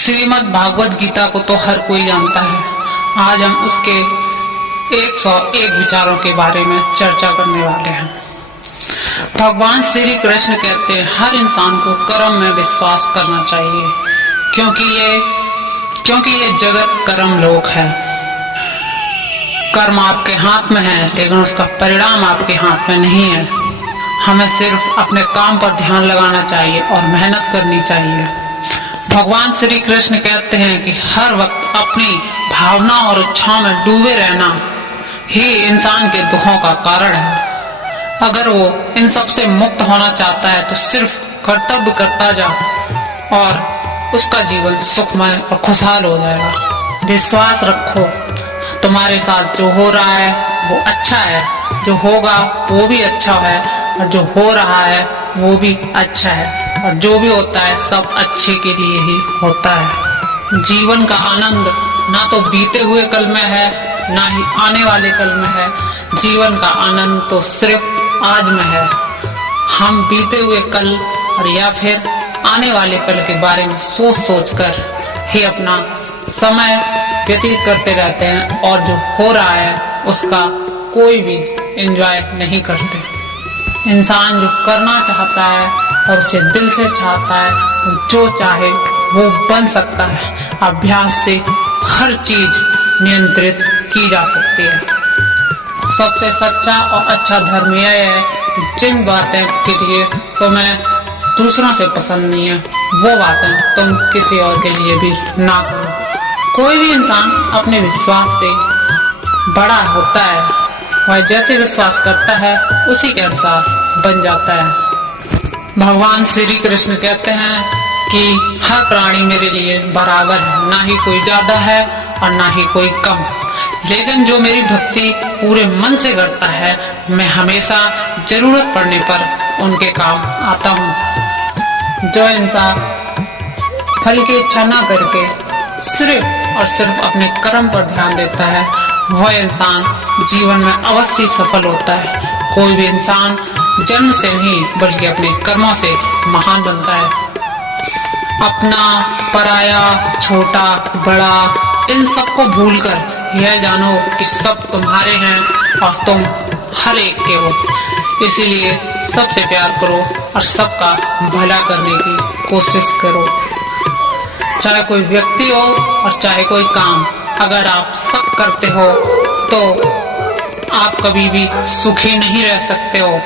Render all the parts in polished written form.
श्रीमद् भागवत गीता को तो हर कोई जानता है। आज हम उसके 101 विचारों के बारे में चर्चा करने वाले हैं। भगवान श्री कृष्ण कहते हैं हर इंसान को कर्म में विश्वास करना चाहिए, क्योंकि ये जगत कर्म लोक है। कर्म आपके हाथ में है, लेकिन उसका परिणाम आपके हाथ में नहीं है। हमें सिर्फ अपने काम पर ध्यान लगाना चाहिए और मेहनत करनी चाहिए। भगवान श्री कृष्ण कहते हैं कि हर वक्त अपनी भावना और इच्छाओं में डूबे रहना ही इंसान के दुखों का कारण है। अगर वो इन सब से मुक्त होना चाहता है तो सिर्फ कर्तव्य करता जा और उसका जीवन सुखमय और खुशहाल हो जाएगा। विश्वास रखो, तुम्हारे साथ जो हो रहा है वो अच्छा है, जो होगा वो भी अच्छा है, और जो हो रहा है वो भी अच्छा है, और जो भी होता है सब अच्छे के लिए ही होता है। जीवन का आनंद ना तो बीते हुए कल में है, ना ही आने वाले कल में है। जीवन का आनंद तो सिर्फ आज में है। हम बीते हुए कल और या फिर आने वाले कल के बारे में सोच कर ही अपना समय व्यतीत करते रहते हैं, और जो हो रहा है उसका कोई भी एंजॉय नहीं करते। इंसान जो करना चाहता है और उसे दिल से चाहता है, जो चाहे वो बन सकता है। अभ्यास से हर चीज नियंत्रित की जा सकती है। सबसे सच्चा और अच्छा धर्म यह है कि जिन बातें के लिए तुम्हें दूसरों से पसंद नहीं है, वो बातें तुम किसी और के लिए भी ना करो। कोई भी इंसान अपने विश्वास से बड़ा होता है, वह जैसे विश्वास करता है उसी के अनुसार बन जाता है। भगवान श्री कृष्ण कहते हैं कि हर प्राणी मेरे लिए बराबर है, ना ही कोई ज्यादा है और ना ही कोई कम। लेकिन जो मेरी भक्ति पूरे मन से करता है, मैं हमेशा जरूरत पड़ने पर उनके काम आता हूँ। जो इंसान फल की इच्छा न करके सिर्फ और सिर्फ अपने कर्म पर ध्यान देता है, वह इंसान जीवन में अवश्य सफल होता है। कोई भी इंसान जन्म से नहीं बल्कि अपने कर्मों से महान बनता है। अपना, पराया, छोटा, बड़ा, इन सबको भूलकर यह जानो कि सब तुम्हारे हैं और तुम हर एक के हो। इसीलिए सबसे प्यार करो और सबका भला करने की कोशिश करो। चाहे कोई व्यक्ति हो और चाहे कोई काम, अगर आप सब करते हो तो आप कभी भी सुखी नहीं रह सकते हो।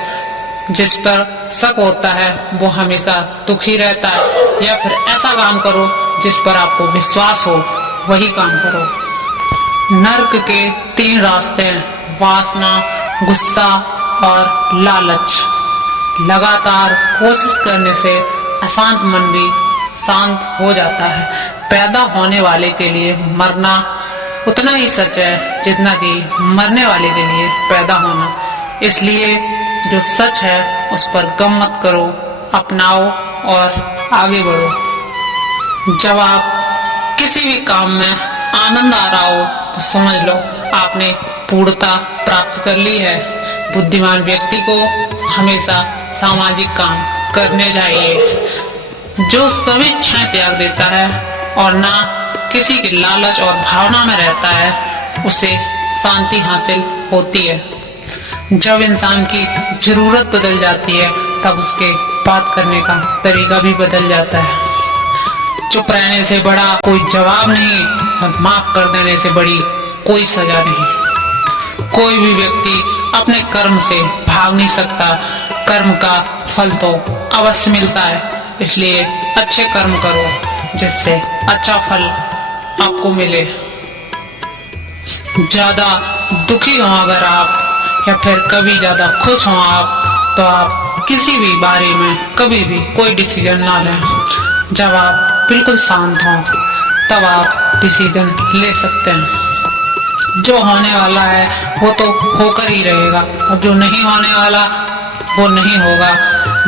जिस पर शक होता है वो हमेशा दुखी रहता है। या फिर ऐसा काम करो जिस पर आपको विश्वास हो, वही काम करो। नर्क के 3 रास्ते हैं: वासना, गुस्सा और लालच। लगातार कोशिश करने से अशांत मन भी शांत हो जाता है। पैदा होने वाले के लिए मरना उतना ही सच है जितना कि मरने वाले के लिए पैदा होना। इसलिए जो सच है उस पर गम मत करो, अपनाओ और आगे बढ़ो। जब आप किसी भी काम में आनंद आ रहा हो तो समझ लो आपने पूर्णता प्राप्त कर ली है। बुद्धिमान व्यक्ति को हमेशा सामाजिक काम करने चाहिए। जो सभी इच्छाएं त्याग देता है और ना किसी की लालच और भावना में रहता है, उसे शांति हासिल होती है। जब इंसान की जरूरत बदल जाती है तब उसके बात करने का तरीका भी बदल जाता है। चुप रहने से बड़ा कोई जवाब नहीं और माफ कर देने से बड़ी कोई सजा नहीं। कोई भी व्यक्ति अपने कर्म से भाग नहीं सकता। कर्म का फल तो अवश्य मिलता है, इसलिए अच्छे कर्म करो जिससे अच्छा फल आपको मिले। ज्यादा दुखी हो अगर आप, या फिर कभी ज्यादा खुश हो आप, तो आप किसी भी बारे में कभी भी कोई डिसीजन ना लें। जब आप बिल्कुल शांत हो तब आप डिसीजन ले सकते हैं। जो होने वाला है वो तो होकर ही रहेगा, और जो नहीं होने वाला वो नहीं होगा।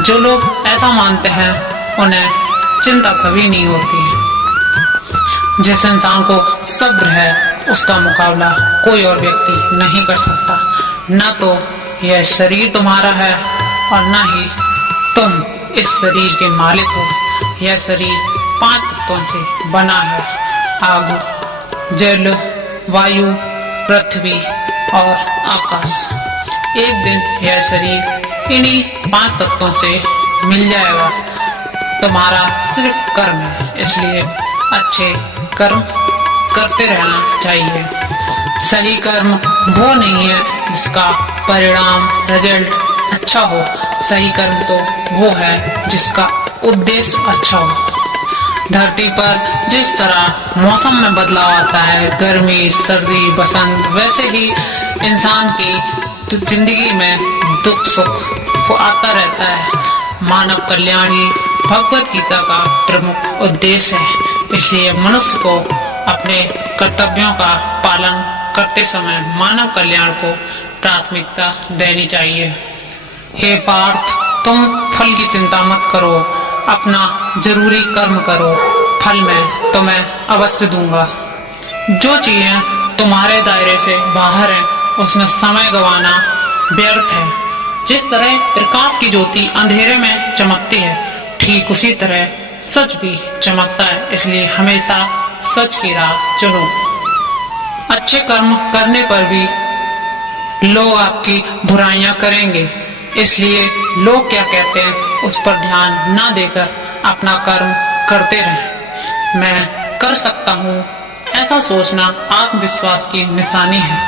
जो लोग ऐसा मानते हैं उन्हें चिंता कभी नहीं होती है। जिस इंसान को सब्र है उसका मुकाबला कोई और व्यक्ति नहीं कर सकता। ना तो यह शरीर तुम्हारा है और ना ही तुम इस शरीर के मालिक हो। यह शरीर 5 तत्वों से बना है: आग, जल, वायु, पृथ्वी और आकाश। एक दिन यह शरीर इन्हीं 5 तत्वों से मिल जाएगा। तुम्हारा सिर्फ कर्म है, इसलिए अच्छे कर्म करते रहना चाहिए। सही कर्म वो नहीं है जिसका परिणाम रिजल्ट अच्छा हो। सही कर्म तो वो है जिसका उद्देश्य अच्छा हो। धरती पर जिस तरह मौसम में बदलाव आता है, गर्मी, सर्दी, बसंत, वैसे ही इंसान की जिंदगी में दुख सुख वो आता रहता है। मानव कल्याण ही भगवत गीता का प्रमुख उद्देश्य है। इसलिए मनुष्य को अपने कर्तव्यों का पालन करते समय मानव कल्याण को प्राथमिकता देनी चाहिए। हे पार्थ, तुम फल की चिंता मत करो, अपना जरूरी कर्म करो, फल मैं तुम्हें अवश्य दूंगा। जो चीजें तुम्हारे दायरे से बाहर हैं, उसमें समय गंवाना व्यर्थ है। जिस तरह प्रकाश की ज्योति अंधेरे में चमकती है, ठीक उसी तरह सच भी चमकता है। इसलिए हमेशा सच की राह चुनो। अच्छे कर्म करने पर भी लोग आपकी बुराइयां करेंगे, इसलिए लोग क्या कहते हैं उस पर ध्यान ना देकर अपना कर्म करते रहें। मैं कर सकता हूँ, ऐसा सोचना आत्मविश्वास की निशानी है,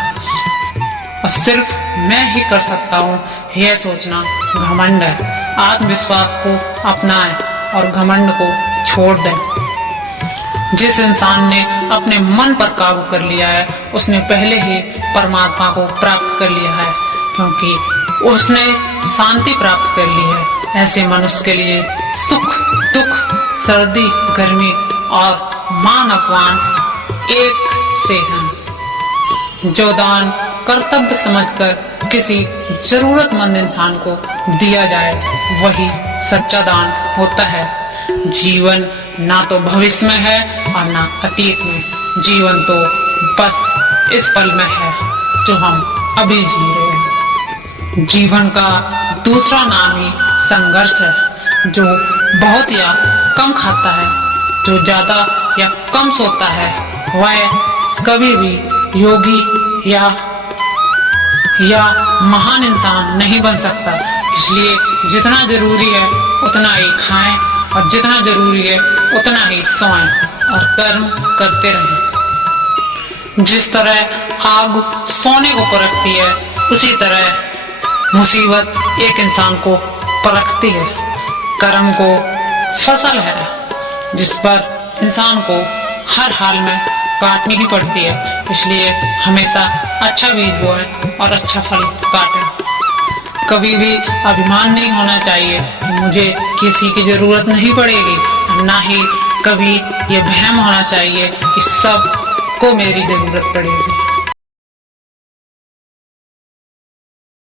और सिर्फ मैं ही कर सकता हूँ यह सोचना घमंड है। आत्मविश्वास को अपनाएं और घमंड को छोड़ दें। जिस इंसान ने अपने मन पर काबू कर लिया है, उसने पहले ही परमात्मा को प्राप्त कर लिया है, क्योंकि उसने शांति प्राप्त कर ली है। ऐसे मनुष्य के लिए सुख दुख, सर्दी गर्मी और मान अपमान एक से हैं। जो दान कर्तव्य समझकर किसी जरूरतमंद इंसान को दिया जाए, वही सच्चा दान होता है। जीवन ना तो भविष्य में है और ना अतीत में, जीवन तो बस इस पल में है जो हम अभी जी रहे हैं। जीवन का दूसरा नाम ही संघर्ष है। जो बहुत या कम खाता है, जो ज्यादा या कम सोता है, वह कभी भी योगी या महान इंसान नहीं बन सकता। इसलिए जितना जरूरी है उतना ही खाएं और जितना जरूरी है उतना ही सोएं और कर्म करते रहें। जिस तरह आग सोने को परखती है, उसी तरह मुसीबत एक इंसान को परखती है। कर्म को फसल है जिस पर इंसान को हर हाल में काटनी ही पड़ती है। इसलिए हमेशा अच्छा बीज बोएं और अच्छा फल काटें। कभी भी अभिमान नहीं होना चाहिए कि मुझे किसी की जरूरत नहीं पड़ेगी, ना ही कभी ये वहम होना चाहिए कि सबको मेरी जरूरत पड़ेगी।